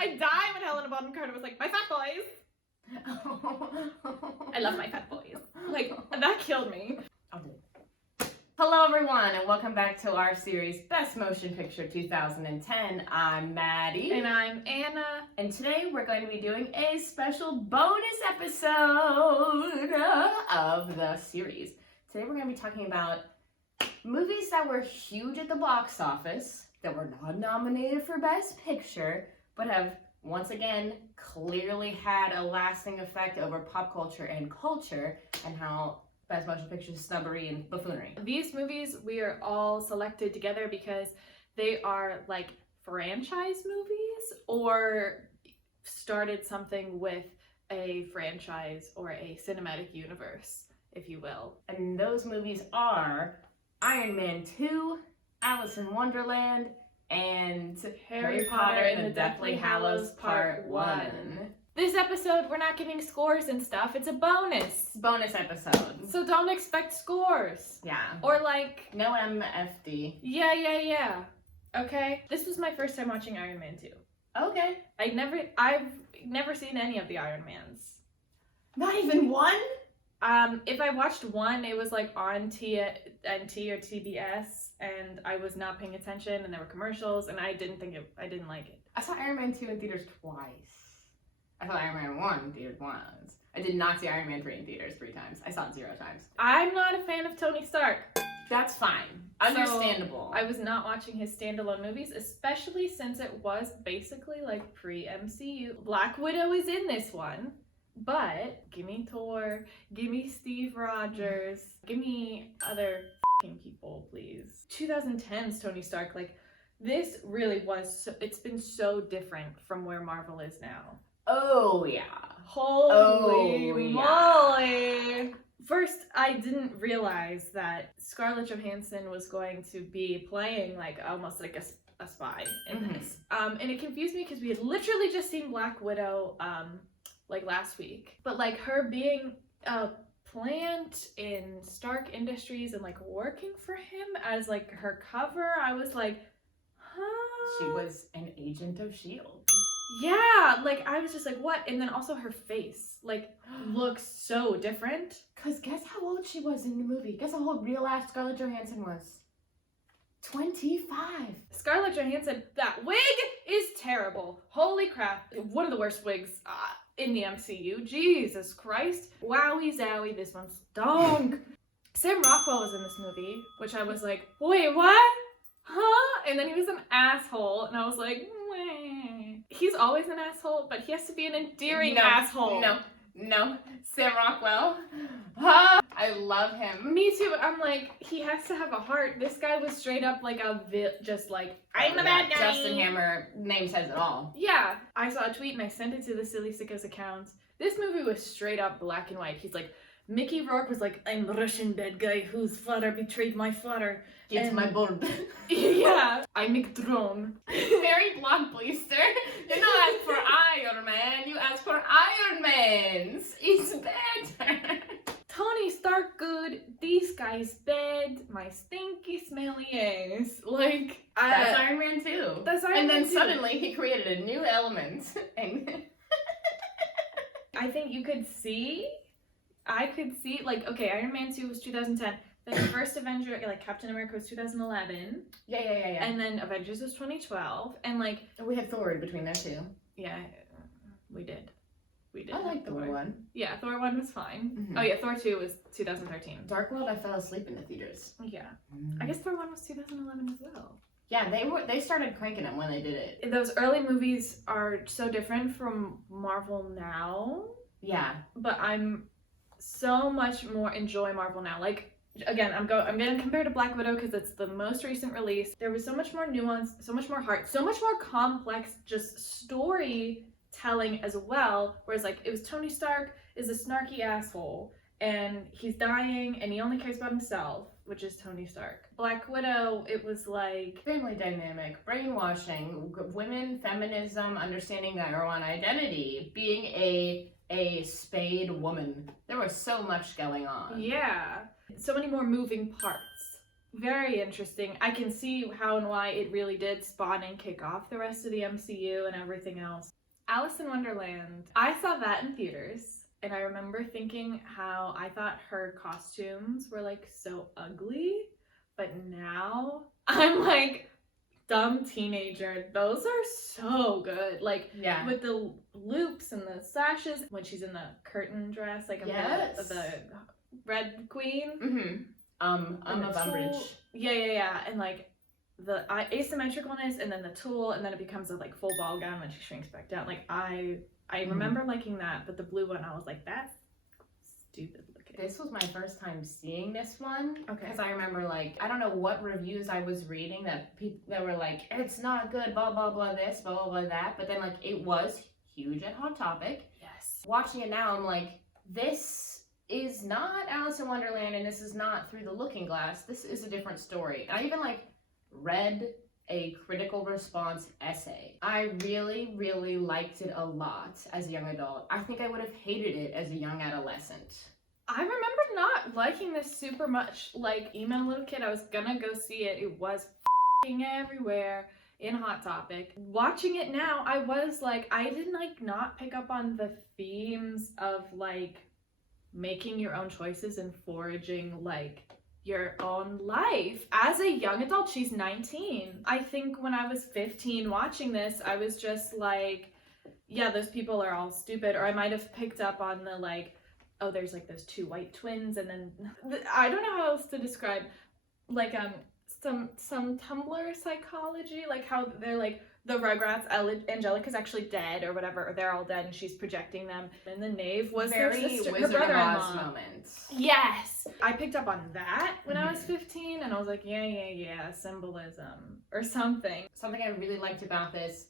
I die when Helena Bonham Carter was like, my fat boys. I love my fat boys. Like, that killed me. I'll do it. Hello everyone, and welcome back to our series Best Motion Picture 2010. I'm Maddie. And I'm Anna. And today we're going to be doing a special bonus episode of the series. Today we're going to be talking about movies that were huge at the box office, that were not nominated for Best Picture, but have once again clearly had a lasting effect over pop culture and culture, and how Best Motion Picture snubbery and buffoonery. These movies we are all selected together because they are like franchise movies or started something with a franchise or a cinematic universe, if you will. And those movies are Iron Man 2, Alice in Wonderland, and Harry Potter and the Deathly Hallows Part 1. This episode, we're not giving scores and stuff. It's a bonus. Bonus episode. So don't expect scores. Yeah. Or like... No MFD. Yeah. Okay? This was my first time watching Iron Man 2. Okay. I've never seen any of the Iron Mans. Not even one? If I watched one, it was like on TNT or TBS, and I was not paying attention, and there were commercials, and I didn't like it. I saw Iron Man 2 in theaters twice. I saw Iron Man 1 in theaters once. I did not see Iron Man 3 in theaters 3 times. I saw it 0 times. I'm not a fan of Tony Stark. That's fine. Understandable. So I was not watching his standalone movies, especially since it was basically like pre-MCU. Black Widow is in this one, but give me Thor, give me Steve Rogers, give me other f***ing people, please. 2010's Tony Stark, like, this really was, it's been so different from where Marvel is now. Oh, yeah. Holy moly! First, I didn't realize that Scarlett Johansson was going to be playing like almost like a spy in this. And it confused me because we had literally just seen Black Widow like last week. But like her being a plant in Stark Industries and like working for him as like her cover, I was like, huh? She was an agent of S.H.I.E.L.D. Yeah, like I was just like, what? And then also her face, like, looks so different. Cause guess how old she was in the movie? Guess how old real ass Scarlett Johansson was? 25. Scarlett Johansson, that wig is terrible. Holy crap. One of the worst wigs in the MCU. Jesus Christ. Wowie zowie, this one stunk. Sam Rockwell was in this movie, which I was like, wait, what? Huh? And then he was an asshole, and I was like, meh. He's always an asshole, but he has to be an endearing asshole. No. Sam Rockwell. Ah, I love him. Me too. I'm like, he has to have a heart. This guy was straight up like just like, I'm the bad guy. Justin Hammer, name says it all. Yeah. I saw a tweet and I sent it to the Silly Sickos account. This movie was straight up black and white. He's like, Mickey Rourke was like, I'm the Russian bad guy whose father betrayed my father. It's my board. Yeah. I'm McDrone. Very blockbuster. You don't ask for Iron Man, you ask for Iron Man's. It's better. Tony Stark good, these guys bad, my stinky smelly ass. Like, that's Iron Man 2. That's Iron Man 2. And then suddenly he created a new element. And I think I could see, like, okay, Iron Man 2 was 2010. Then the first Avenger, like Captain America, was 2011. Yeah. And then Avengers was 2012. And like, we had Thor in between that too. Yeah, we did. I like Thor 1. Yeah, Thor 1 was fine. Oh yeah, Thor 2 was 2013. Dark World, I fell asleep in the theaters. Yeah. I guess Thor 1 was 2011 as well. Yeah, they started cranking them when they did it. Those early movies are so different from Marvel now. Yeah. But I'm so much more enjoy Marvel now. Like, again, I'm gonna compare to Black Widow because it's the most recent release. There was so much more nuance, so much more heart, so much more complex just storytelling as well. Whereas like it was Tony Stark is a snarky asshole and he's dying and he only cares about himself, which is Tony Stark. Black Widow, it was like family dynamic, brainwashing, women, feminism, understanding their own identity, being a spade woman. There was so much going on. Yeah. So many more moving parts. very interesting. I can see how and why it really did spawn and kick off the rest of the MCU and everything else. Alice in Wonderland. I saw that in theaters, and I remember thinking how I thought her costumes were like so ugly, but now I'm like, dumb teenager, those are so good. Like, Yeah. with the loops and the sashes, when she's in the curtain dress, like the Red Queen. I'm of Umbridge. Yeah. And like the asymmetricalness, and then the tulle, and then it becomes a like full ball gown when she shrinks back down. Like I remember liking that, but the blue one, I was like, that's stupid looking. This was my first time seeing this one. Okay. Because I remember, like, I don't know what reviews I was reading that people that were like, it's not good, blah blah blah this, blah blah blah that. But then like it was huge at Hot Topic. Yes. Watching it now, I'm like, this is not Alice in Wonderland, and this is not Through the Looking Glass. This is a different story. I even like read a critical response essay. I really, really liked it a lot as a young adult. I think I would have hated it as a young adolescent. I remember not liking this super much. Like, even a little kid, I was gonna go see it. It was f***ing everywhere in Hot Topic. Watching it now, I was like, I didn't like not pick up on the themes of like making your own choices and foraging like your own life. As a young adult, she's 19. I think when I was 15 watching this, I was just like, yeah, those people are all stupid. Or I might have picked up on the like, oh, there's like those two white twins, and then I don't know how else to describe, like some Tumblr psychology, like how they're like the Rugrats, Angelica's actually dead or whatever, or they're all dead and she's projecting them. And the knave was very their sister, Wizard her of Oz brother-in-law. moment. Yes, I picked up on that when I was 15, and I was like, yeah, symbolism or something. Something I really liked about this,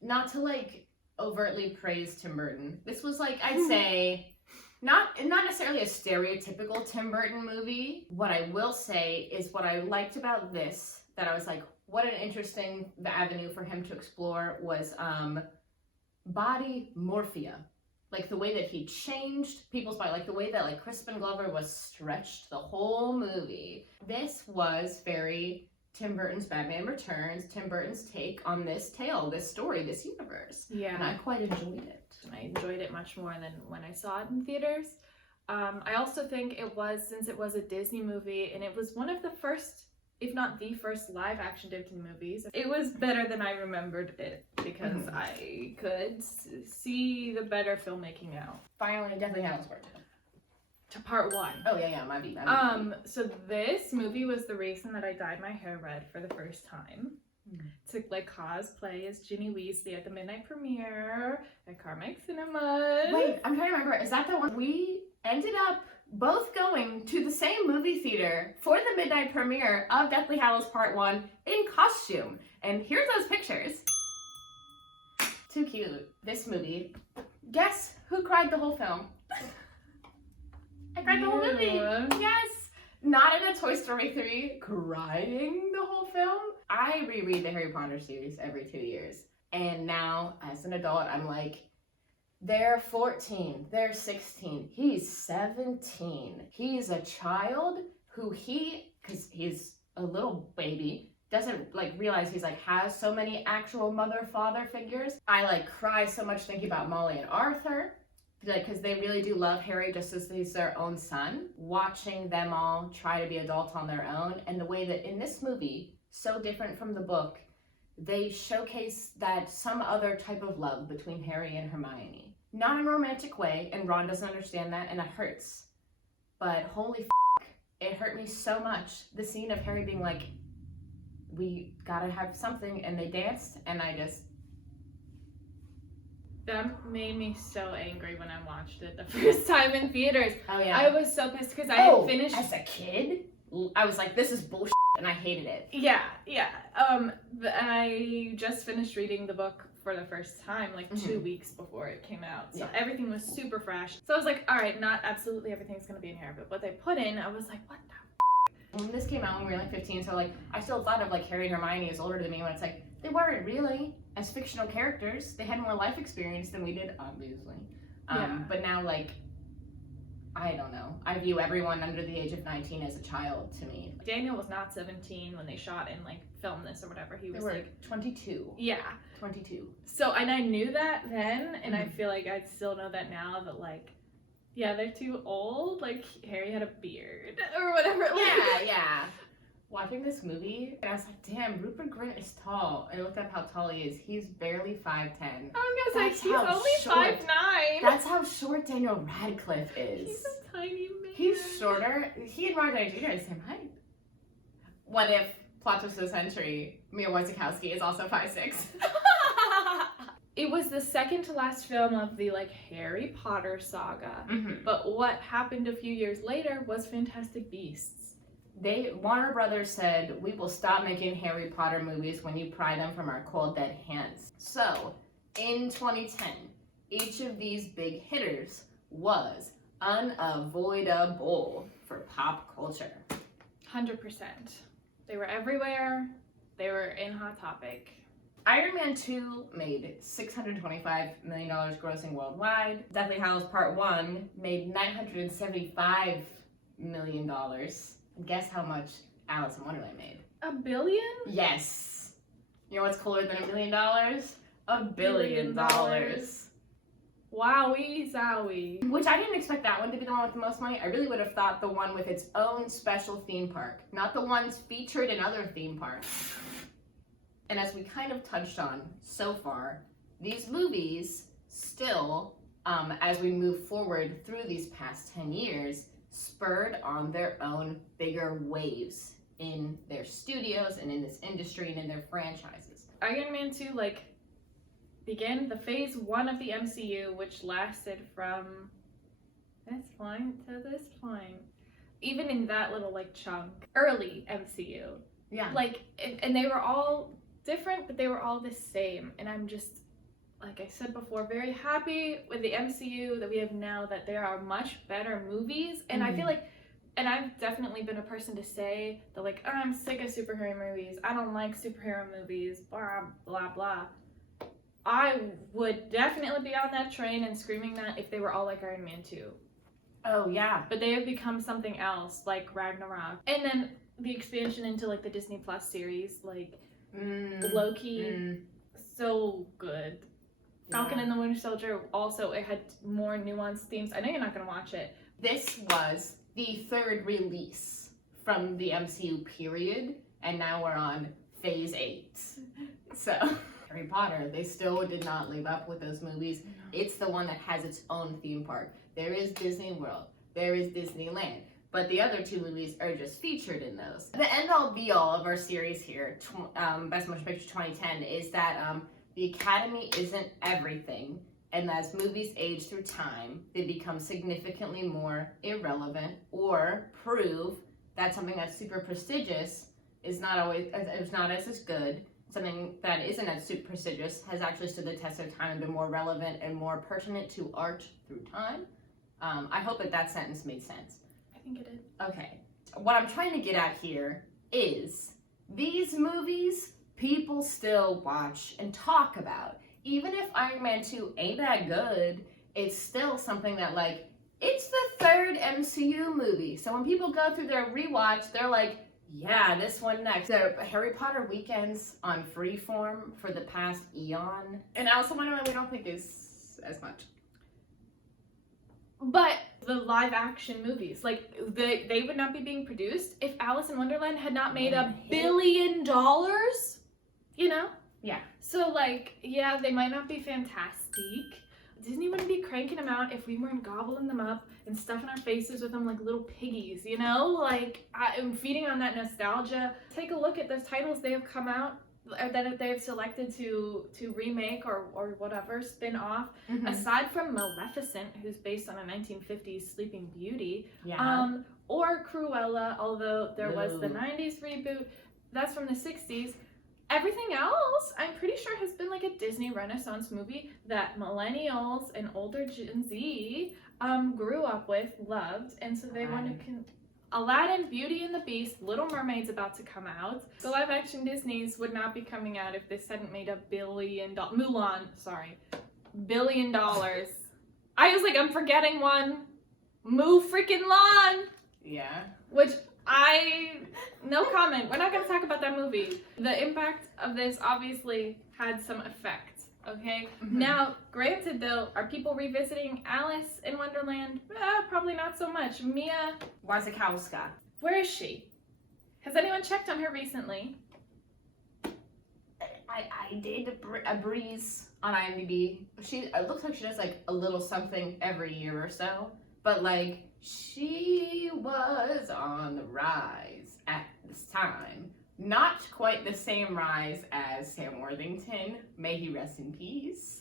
not to like overtly praise Tim Burton. This was like, I'd say, not necessarily a stereotypical Tim Burton movie. What I will say is what I liked about this, that I was like, what an interesting avenue for him to explore was body morphia. Like the way that he changed people's body, like the way that like Crispin Glover was stretched the whole movie. This was very Tim Burton's Batman Returns, Tim Burton's take on this tale, this story, this universe. Yeah. And I quite enjoyed it. I enjoyed it much more than when I saw it in theaters. I also think it was, since it was a Disney movie, and it was one of the first, if not the first live action Disney movies, it was better than I remembered it, because I could see the better filmmaking now. Finally, Deathly Hallows Part 2. To part one. Oh yeah, Madi. So this movie was the reason that I dyed my hair red for the first time. To like cosplay as Ginny Weasley at the midnight premiere at Carmike Cinemas. Wait, I'm trying to remember. Is that the one we ended up both going to the same movie theater for the midnight premiere of Deathly Hallows Part 1 in costume? And here's those pictures. Too cute. This movie. Guess who cried the whole film? I cried the whole movie. Yes. Not in a Toy Story 3, crying the whole film. I reread the Harry Potter series every 2 years. And now, as an adult, I'm like, they're 14, they're 16, he's 17. He's a child who because he's a little baby, doesn't like realize he's like has so many actual mother-father figures. I like cry so much thinking about Molly and Arthur, like, because they really do love Harry just as he's their own son. Watching them all try to be adults on their own, and the way that in this movie, so different from the book, they showcase that some other type of love between Harry and Hermione. Not in a romantic way, and Ron doesn't understand that, and it hurts. But holy f***, it hurt me so much. The scene of Harry being like, we gotta have something, and they danced, and I just... That made me so angry when I watched it the first time in theaters. Oh yeah. I was so pissed because I had finished... as a kid, I was like, this is bullshit, and I hated it. Yeah. I just finished reading the book for the first time, like 2 weeks before it came out. So everything was super fresh. So I was like, all right, not absolutely everything's gonna be in here, but what they put in, I was like, what the When this came out when we were like 15, so like, I still thought of like Harry and Hermione as older than me, when it's like, they weren't really as fictional characters. They had more life experience than we did, obviously. But now like, I don't know. I view everyone under the age of 19 as a child to me. Daniel was not 17 when they shot and like filmed this or whatever. He was They were like 22. Yeah. 22. So, and I knew that then, and I feel like I still know that now, that like, yeah, they're too old. Like, Harry had a beard or whatever. Yeah. Watching this movie, and I was like, damn, Rupert Grint is tall. I looked up how tall he is. He's barely 5'10". I was gonna That's say, he's how only short. 5'9". That's how short Daniel Radcliffe is. He's a tiny man. He's shorter. He and Robert Downey Jr. are the same height. What if, plot twist of the century, Mia Wasikowska is also 5'6"? It was the second to last film of the like Harry Potter saga. But what happened a few years later was Fantastic Beasts. Warner Brothers said, we will stop making Harry Potter movies when you pry them from our cold dead hands. So, in 2010, each of these big hitters was unavoidable for pop culture. 100%. They were everywhere. They were in Hot Topic. Iron Man 2 made $625 million grossing worldwide. Deathly Hallows Part 1 made $975 million. Guess how much Alice in Wonderland made? $1 billion? Yes. You know what's cooler than $1 billion? $1 billion. Wowee zowie. Which I didn't expect that one to be the one with the most money. I really would have thought the one with its own special theme park, not the ones featured in other theme parks. And as we kind of touched on so far, these movies still, as we move forward through these past 10 years, spurred on their own bigger waves in their studios and in this industry and in their franchises. Iron Man 2, like, began the phase 1 of the MCU, which lasted from this point to this point. Even in that little, like, chunk. Early MCU. Yeah. Like, and they were all different, but they were all the same. And I'm just, like I said before, very happy with the MCU that we have now, that there are much better movies. And I feel like, and I've definitely been a person to say that, like, oh, I'm sick of superhero movies. I don't like superhero movies, blah, blah, blah. I would definitely be on that train and screaming that if they were all like Iron Man 2. Oh, yeah. But they have become something else, like Ragnarok. And then the expansion into, like, the Disney Plus series, like, Loki, so good. Falcon and the Winter Soldier, also, it had more nuanced themes. I know you're not going to watch it. This was the third release from the MCU period, and now we're on phase 8. So, Harry Potter, they still did not live up with those movies. It's the one that has its own theme park. There is Disney World, there is Disneyland, but the other two movies are just featured in those. The end-all be-all of our series here, Best Motion Picture 2010, is that the Academy isn't everything, and as movies age through time, they become significantly more irrelevant or prove that something that's super prestigious is not as good. Something that isn't as super prestigious has actually stood the test of time and been more relevant and more pertinent to art through time. I hope that sentence made sense. I think it did. Okay. What I'm trying to get at here is these movies people still watch and talk about. Even if Iron Man 2 ain't that good, it's still something that, like, it's the third MCU movie. So when people go through their rewatch, they're like, yeah, this one next. The Harry Potter weekends on Freeform for the past eon. And Alice in Wonderland we don't think is as much. But the live action movies, like, they would not be being produced if Alice in Wonderland had not made $1 billion, you know? Yeah. So, like, yeah, they might not be fantastic. Disney wouldn't be cranking them out if we weren't gobbling them up and stuffing our faces with them like little piggies, you know? Like, I'm feeding on that nostalgia. Take a look at the titles they have come out, or that they have selected to remake or whatever, spin off. Aside from Maleficent, who's based on a 1950s Sleeping Beauty, or Cruella, although there was the 90s reboot, that's from the 60s. Everything else, I'm pretty sure, has been like a Disney Renaissance movie that millennials and older Gen Z grew up with, loved, and so they want to... Aladdin, Beauty and the Beast, Little Mermaid's about to come out. The live action Disneys would not be coming out if this hadn't made $1 billion. Mulan, sorry. $1 billion. I was like, I'm forgetting one. mow freaking lawn. Yeah. Which no comment. We're not going to talk about that movie. The impact of this obviously had some effect, okay? Mhm. Now, granted though, are people revisiting Alice in Wonderland? Probably not so much. Mia, Wasikowska. where is she? Has anyone checked on her recently? I did a breeze on IMDb. It looks like she does like a little something every year or so, but like she was on the rise at this time. Not quite the same rise as Sam Worthington. May he rest in peace.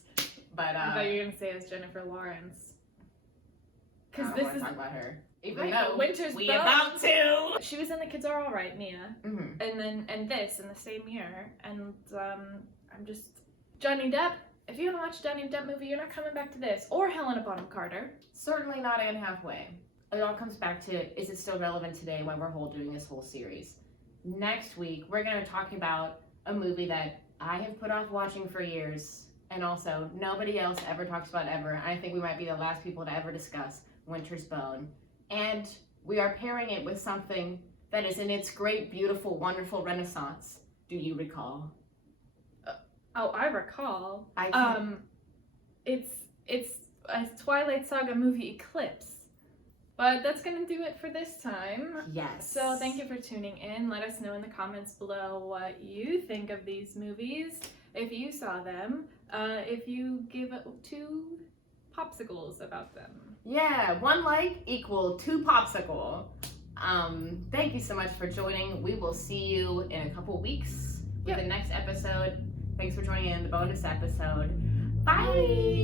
But I thought you were gonna say it's Jennifer Lawrence. I Because don't this want is to talk about her. Even right, though Winter's we Bone. about to. She was in The Kids Are Alright, Mia, Mm-hmm. and this in the same year, and I'm just Johnny Depp. If you want to watch a Johnny Depp movie, you're not coming back to this or Helena Bonham Carter. Certainly not Anne Halfway. It all comes back to, is it still relevant today when we're doing this whole series? Next week, we're going to be talking about a movie that I have put off watching for years, and also nobody else ever talks about ever. I think we might be the last people to ever discuss Winter's Bone. And we are pairing it with something that is in its great, beautiful, wonderful renaissance. Do you recall? Oh, I recall. I can. It's a Twilight Saga movie, Eclipse. But that's gonna do it for this time. Yes. So thank you for tuning in. Let us know in the comments below what you think of these movies, if you saw them, if you give 2 popsicles about them. Yeah, 1 like equal 2 popsicle. Thank you so much for joining. We will see you in a couple weeks with the next episode. Thanks for joining in the bonus episode. Bye!